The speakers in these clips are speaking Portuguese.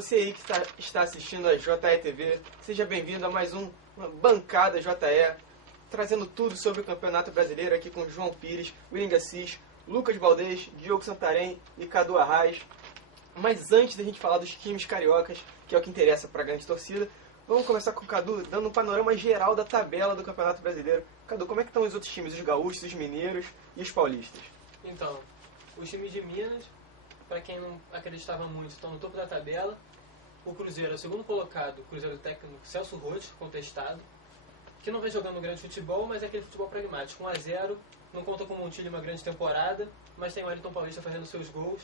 você aí que está assistindo a JE TV, seja bem-vindo a mais uma bancada JE, trazendo tudo sobre o Campeonato Brasileiro aqui com João Pires, William Assis, Lucas Valdez, Diogo Santarém e Cadu Arraes. Mas antes da gente falar dos times cariocas, que é o que interessa para a grande torcida, vamos começar com o Cadu, dando um panorama geral da tabela do Campeonato Brasileiro. Cadu, como é que estão os outros times, os gaúchos, os mineiros e os paulistas? Então, os times de Minas, para quem não acreditava muito, estão no topo da tabela. O Cruzeiro é o segundo colocado, o Cruzeiro técnico Celso Roth, contestado, que não vem jogando um grande futebol, mas é aquele futebol pragmático, 1-0, não conta com o Montilho uma grande temporada, mas tem o Wellington Paulista fazendo seus gols.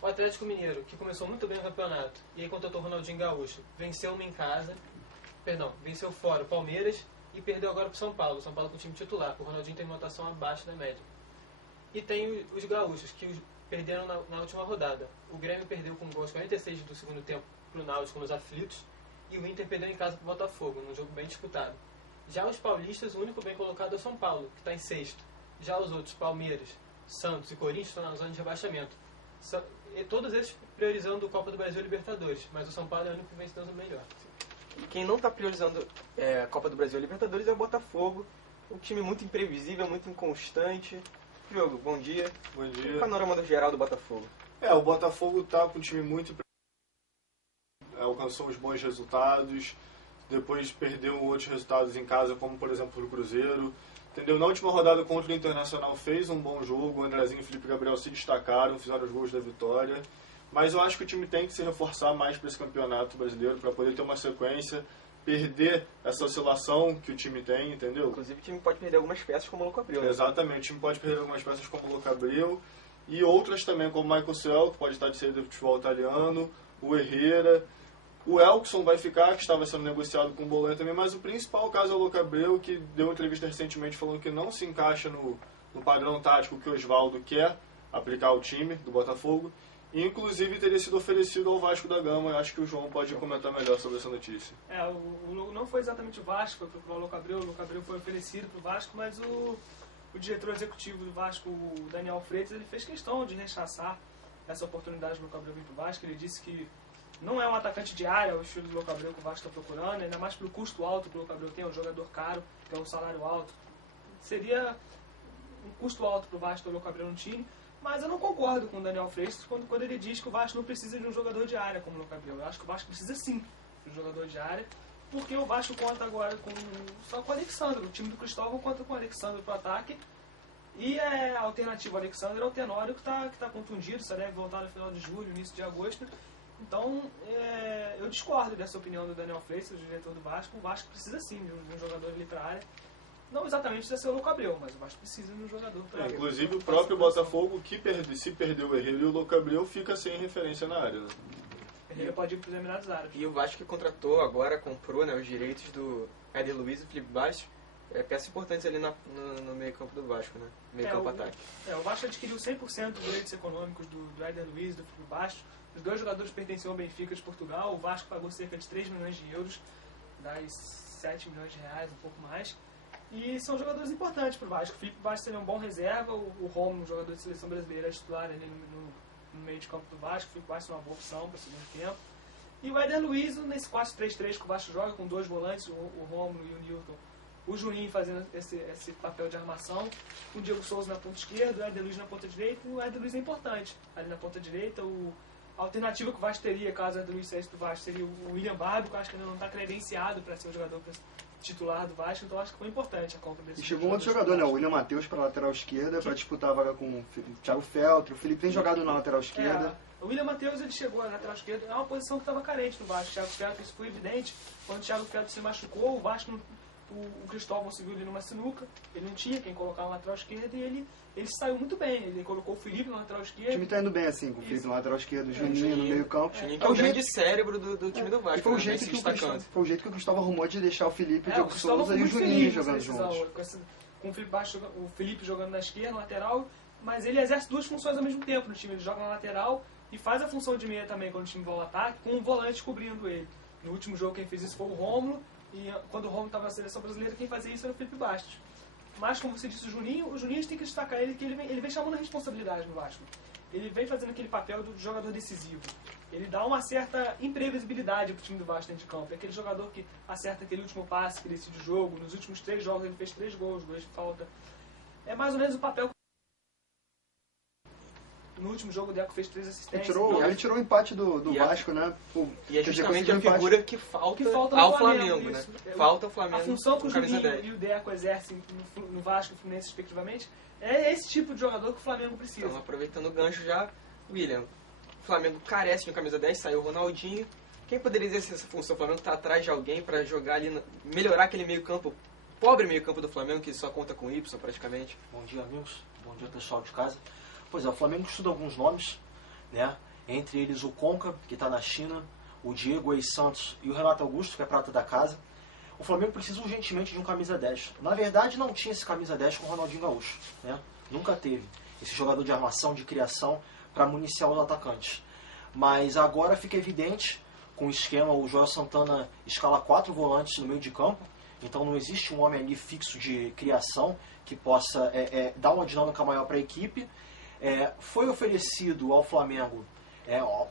O Atlético Mineiro, que começou muito bem o campeonato, e aí contratou o Ronaldinho Gaúcho, venceu venceu fora o Palmeiras e perdeu agora para o São Paulo com o time titular, o Ronaldinho tem notação abaixo da média. E tem os gaúchos, que perderam na última rodada. O Grêmio perdeu com gols 46 do segundo tempo para o Náutico nos aflitos, e o Inter perdeu em casa para o Botafogo, num jogo bem disputado. Já os paulistas, o único bem colocado é o São Paulo, que está em sexto. Já os outros, Palmeiras, Santos e Corinthians, estão na zona de rebaixamento. E todos eles priorizando o Copa do Brasil e Libertadores, mas o São Paulo é o único que vem se dando melhor. E quem não está priorizando a Copa do Brasil e Libertadores é o Botafogo, um time muito imprevisível, muito inconstante. Diogo, bom dia. Bom dia. O panorama do geral do Botafogo. O Botafogo está com um time muito alcançou os bons resultados, depois perdeu outros resultados em casa, como por exemplo o Cruzeiro. Entendeu? Na última rodada contra o Internacional fez um bom jogo, o Andrezinho e o Felipe Gabriel se destacaram, fizeram os gols da vitória. Mas eu acho que o time tem que se reforçar mais para esse campeonato brasileiro, para poder ter uma sequência, perder essa oscilação que o time tem, entendeu? Inclusive o time pode perder algumas peças como o Louco Abreu. Exatamente, o time pode perder algumas peças como o Louco Abreu e outras também, como o Michael Cell, que pode estar de saída do futebol italiano, o Herrera. O Elkson vai ficar, que estava sendo negociado com o Bolonha também, mas o principal caso é o Louco Abreu, que deu uma entrevista recentemente falando que não se encaixa no padrão tático que o Osvaldo quer aplicar ao time do Botafogo. E, inclusive, teria sido oferecido ao Vasco da Gama. Eu acho que o João pode comentar melhor sobre essa notícia. Não foi exatamente o Vasco, foi o Louco Abreu. O Louco Abreu foi oferecido para o Vasco, mas o diretor executivo do Vasco, o Daniel Freitas, ele fez questão de rechaçar essa oportunidade do Louco Abreu vir para o Vasco. Ele disse que não é um atacante de área, o estilo do Louco Abreu que o Vasco está procurando, ainda mais pelo custo alto que o Louco Abreu tem, um jogador caro, tem um salário alto. Seria um custo alto para o Vasco ter o Louco Abreu no time, mas eu não concordo com o Daniel Freitas quando ele diz que o Vasco não precisa de um jogador de área como o Louco Abreu. Eu acho que o Vasco precisa sim de um jogador de área, porque o Vasco conta agora só com o Alexandre. O time do Cristóvão conta com o Alexandre para o ataque, e a alternativa ao Alexandre é o Tenório, que está contundido, só deve voltar no final de julho, início de agosto. Então, eu discordo dessa opinião do Daniel Freitas, o diretor do Vasco. O Vasco precisa sim de um jogador ali para a área. Não exatamente precisa ser o Louco Abreu, mas o Vasco precisa de um jogador para a área. Inclusive, o próprio Botafogo, se perdeu o Herrera e o Louco Abreu, fica sem referência na área. Né? Herrera pode ir para os Emirados Árabes. E o Vasco que contratou agora, comprou os direitos do Éder Luiz e Felipe Bastos. Peças importantes ali no meio campo do Vasco, né? Meio campo ataque. O Vasco adquiriu 100% dos direitos econômicos do Éder Luiz e do Felipe Bastos. Os dois jogadores pertenciam ao Benfica de Portugal. O Vasco pagou cerca de 3 milhões de euros, das 7 milhões de reais, um pouco mais. E são jogadores importantes para o Vasco. O Felipe Bastos seria um bom reserva. O Romo, um jogador de seleção brasileira, é titular ali no meio de campo do Vasco. O Felipe Bastos é uma boa opção para o segundo tempo. E o Éder Luiz, nesse 4-3-3 que o Vasco joga, com dois volantes, o Romo e o Newton. O Juninho fazendo esse papel de armação, o Diego Souza na ponta esquerda, o Éder Luiz na ponta direita, e o Éder Luiz é importante. Ali na ponta direita, a alternativa que o Vasco teria, caso o Éder Luiz saísse do Vasco, seria o William Barbie, que eu acho que ainda não está credenciado para ser o jogador titular do Vasco, então acho que foi importante a compra desse. E chegou um outro jogador, né? O William Matheus para a lateral esquerda, para disputar a vaga com o Thiago Feltro. O Felipe tem jogado na lateral esquerda. O William Matheus, ele chegou na lateral esquerda, é uma posição que estava carente no Vasco. O Thiago Feltro, isso foi evidente. Quando o Thiago Feltro se machucou, o Vasco, o Cristóvão se viu ali numa sinuca, ele não tinha quem colocar na lateral esquerda, e ele saiu muito bem. Ele colocou o Felipe na lateral esquerda. O time está indo bem assim, com o Felipe na lateral esquerda, o Juninho no meio campo. Juninho que é o grande cérebro do time do Vasco. E foi o jeito que o Cristóvão arrumou de deixar o Felipe, o Diego Souza e o Juninho jogando juntos. Com o Felipe jogando na esquerda, na lateral, mas ele exerce duas funções ao mesmo tempo no time. Ele joga na lateral e faz a função de meia também quando o time vai ao ataque, com um volante cobrindo ele. No último jogo quem fez isso foi o Rômulo, e quando o Rômulo estava na seleção brasileira, quem fazia isso era o Felipe Bastos. Mas, como você disse, o Juninho a gente tem que destacar ele, que ele vem chamando a responsabilidade no Vasco. Ele vem fazendo aquele papel do jogador decisivo. ele dá uma certa imprevisibilidade pro time do Vasco dentro de campo. É aquele jogador que acerta aquele último passe, que decide o jogo. Nos últimos 3 jogos ele fez 3 gols, 2 de falta. É mais ou menos o papel. No último jogo o Deco fez 3 assistências. Ele tirou o empate do E Vasco, né? Pô, E é quer dizer, justamente conseguiu a empate. figura que falta, no ao Flamengo, né? isso. Falta o Flamengo. A função que o com camisa Juninho 10. e o Deco exercem no Vasco e no Fluminense, respectivamente, é esse tipo de jogador que o Flamengo precisa. Então, aproveitando o gancho já, William, o Flamengo carece de um camisa 10, saiu o Ronaldinho. Quem poderia exercer essa função? O Flamengo está atrás de alguém para jogar ali, melhorar aquele meio campo, pobre meio campo do Flamengo, que só conta com Y praticamente. Bom dia, amigos. Bom dia, pessoal de casa. Pois é, o Flamengo estuda alguns nomes, né? Entre eles o Conca, que está na China, o Diego Ex Santos e o Renato Augusto, que é prata da casa. O Flamengo precisa urgentemente de um camisa 10. Na verdade, não tinha esse camisa 10 com o Ronaldinho Gaúcho, né? Nunca teve esse jogador de armação, de criação, para municiar os atacantes. Mas agora fica evidente, com o esquema, o Joel Santana escala 4 volantes no meio de campo, então não existe um homem ali fixo de criação que possa dar uma dinâmica maior para a equipe. Foi oferecido ao Flamengo,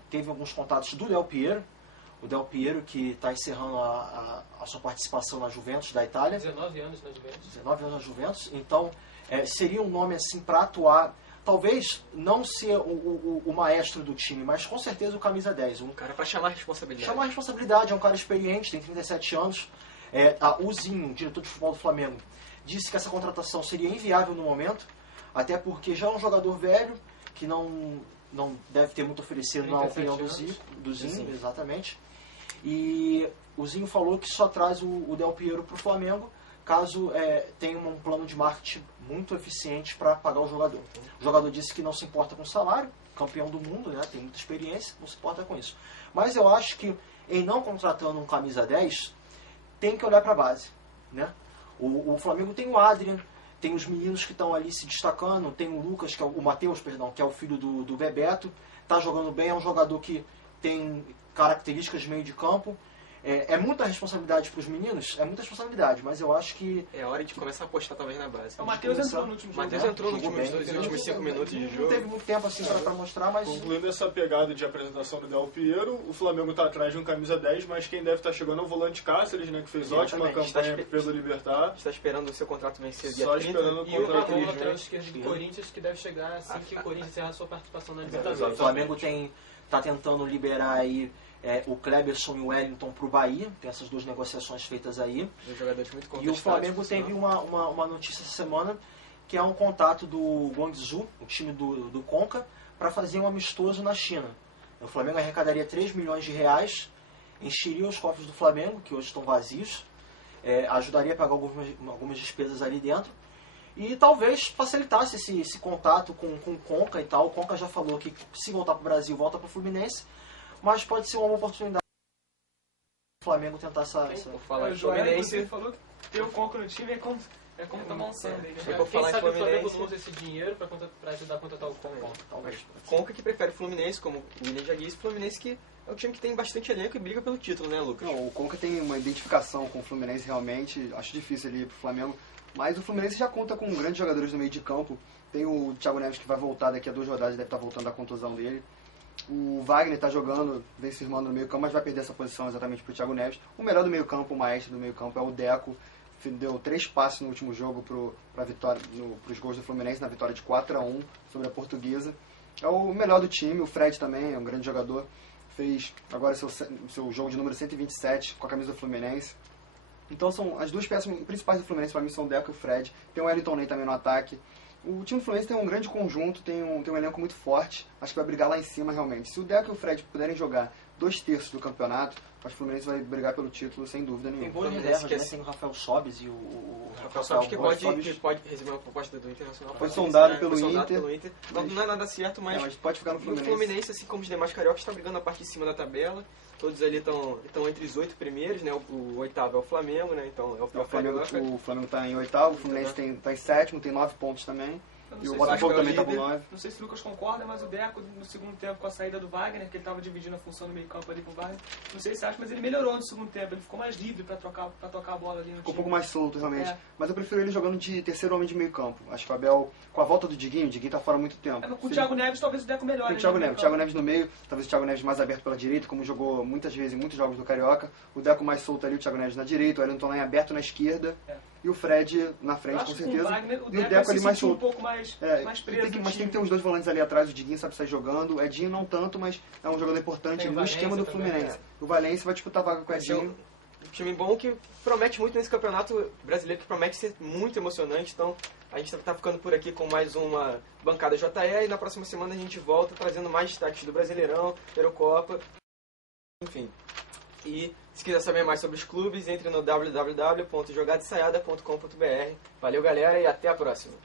teve alguns contatos do Del Piero, o Del Piero que está encerrando a sua participação na Juventus da Itália. 19 anos na Juventus. 19 anos na Juventus, então seria um nome assim para atuar, talvez não ser o maestro do time, mas com certeza o camisa 10. Um cara para chamar a responsabilidade. Chamar a responsabilidade, é um cara experiente, tem 37 anos. O Zinho, diretor de futebol do Flamengo, disse que essa contratação seria inviável no momento, até porque já é um jogador velho, que não deve ter muito oferecido na opinião do Zinho, exatamente. E o Zinho falou que só traz o Del Piero para o Flamengo caso tenha um plano de marketing muito eficiente para pagar o jogador. O jogador disse que não se importa com o salário, campeão do mundo, né, tem muita experiência, não se importa com isso. Mas eu acho que em não contratando um camisa 10, tem que olhar para a base, né? O Flamengo tem o Adrian, tem os meninos que estão ali se destacando, tem o Lucas, que é o Matheus, perdão, que é o filho do Bebeto, está jogando bem, é um jogador que tem características de meio de campo. É muita responsabilidade para os meninos, é muita responsabilidade, mas eu acho que é hora de começar a apostar talvez na base. O Matheus entrou no último jogo. Matheus entrou nos Jogou últimos 5 minutos de jogo. Não teve muito tempo assim para mostrar, mas Concluindo essa pegada de apresentação do Del Piero, o Flamengo está atrás de um camisa 10, mas quem deve estar chegando é o volante Cáceres, né, que fez ótima campanha pelo Libertad. Está esperando o seu contrato vencer dia Só 30. esperando o E o contrato Ramon, de lateral esquerdo do Corinthians, que deve chegar assim que o Corinthians encerrar sua participação na o Libertadores. Flamengo está tentando liberar aí o Kleberson e o Wellington para o Bahia, tem essas duas negociações feitas aí. Os jogadores muito E o contestados, Flamengo teve uma notícia essa semana, que é um contato do Guangzhou, o time do Conca, para fazer um amistoso na China. O Flamengo arrecadaria 3 milhões de reais, encheria os cofres do Flamengo, que hoje estão vazios, ajudaria a pagar algumas despesas ali dentro, e talvez facilitasse esse contato com o Conca e tal. O Conca já falou que se voltar para o Brasil, volta para o Fluminense, mas pode ser uma oportunidade do Flamengo tentar essa... Por falar O em Joel, Fluminense, inclusive, falou que ter o Conca no time é como tomar um sangue. Se Quem for falar em sabe o Flamengo Fluminense, não usa esse dinheiro para ajudar a contratar o Conca. Talvez. Conca que prefere o Fluminense, como o William já disse, Fluminense que é um time que tem bastante elenco e briga pelo título, né, Lucas? Não, o Conca tem uma identificação com o Fluminense realmente, acho difícil ele ir pro Flamengo, mas o Fluminense já conta com grandes jogadores no meio de campo. Tem o Thiago Neves que vai voltar daqui a 2 rodadas, deve estar voltando da contusão dele. O Wagner está jogando, vem se firmando no meio campo, mas vai perder essa posição exatamente pro Thiago Neves. O melhor do meio campo, o maestro do meio campo é o Deco, deu 3 passes no último jogo para os gols do Fluminense, na vitória de 4-1 sobre a Portuguesa. É o melhor do time. O Fred também é um grande jogador, fez agora seu jogo de número 127 com a camisa do Fluminense. Então são as duas peças principais do Fluminense para mim, são o Deco e o Fred. Tem o Wellington Ney também no ataque. O time do Fluminense tem um grande conjunto, tem um elenco muito forte, acho que vai brigar lá em cima realmente. Se o Deco e o Fred puderem jogar 2/3 do campeonato, acho que o Fluminense vai brigar pelo título sem dúvida Tem nenhuma. boas reservas, né? Tem o Rafael Sobis e o Rafael Sobis que pode Sobis receber uma proposta do Internacional. Foi sondado pelo Inter. Não é nada certo, mas pode ficar no o Fluminense. Fluminense, assim como os demais cariocas, está brigando na parte de cima da tabela. Todos ali estão entre os 8 primeiros, né? O oitavo é o Flamengo, né? Então é o O Flamengo está em oitavo, o Fluminense está em 7º, tem 9 pontos também. Eu não E o sei se Botafogo Vasco é o também tá com líder. 9. Não sei se o Lucas concorda, mas o Deco, no segundo tempo, com a saída do Wagner, que ele estava dividindo a função no meio campo ali pro Wagner, não sei se acha, mas ele melhorou no segundo tempo. Ele ficou mais livre para tocar a bola ali no Ficou um time. pouco mais solto, realmente. É. Mas eu prefiro ele jogando de terceiro homem de meio campo. Acho que o Abel, com a volta do Diguinho, o Diguinho tá fora há muito tempo. É, mas com o Se Thiago Neves, talvez o Deco melhore. Com o ali Thiago no meio Neves. Thiago campo. Neves no meio, talvez o Thiago Neves mais aberto pela direita, como jogou muitas vezes em muitos jogos do Carioca. O Deco mais solto ali, o Thiago Neves na direita, o Wellington lá em aberto na esquerda. É. E o Fred na Eu frente, acho com que certeza. o Wagner, o E o Deco, Deco se ali mais sentiu um solto. pouco mais preso Mas no tem que ter time. os dois volantes ali atrás, o Diguinho sabe sair jogando, o Edinho não tanto, mas é um jogador importante Tem o no Valência esquema do também, Fluminense. né? O Valência vai disputar a vaga com o Vai ser Edinho. um time bom que promete muito nesse campeonato brasileiro, que promete ser muito emocionante. Então, a gente tá ficando por aqui com mais uma bancada JE e na próxima semana a gente volta trazendo mais destaques do Brasileirão, Eurocopa, enfim. E se quiser saber mais sobre os clubes, entre no www.jogadesaiada.com.br. Valeu, galera, e até a próxima.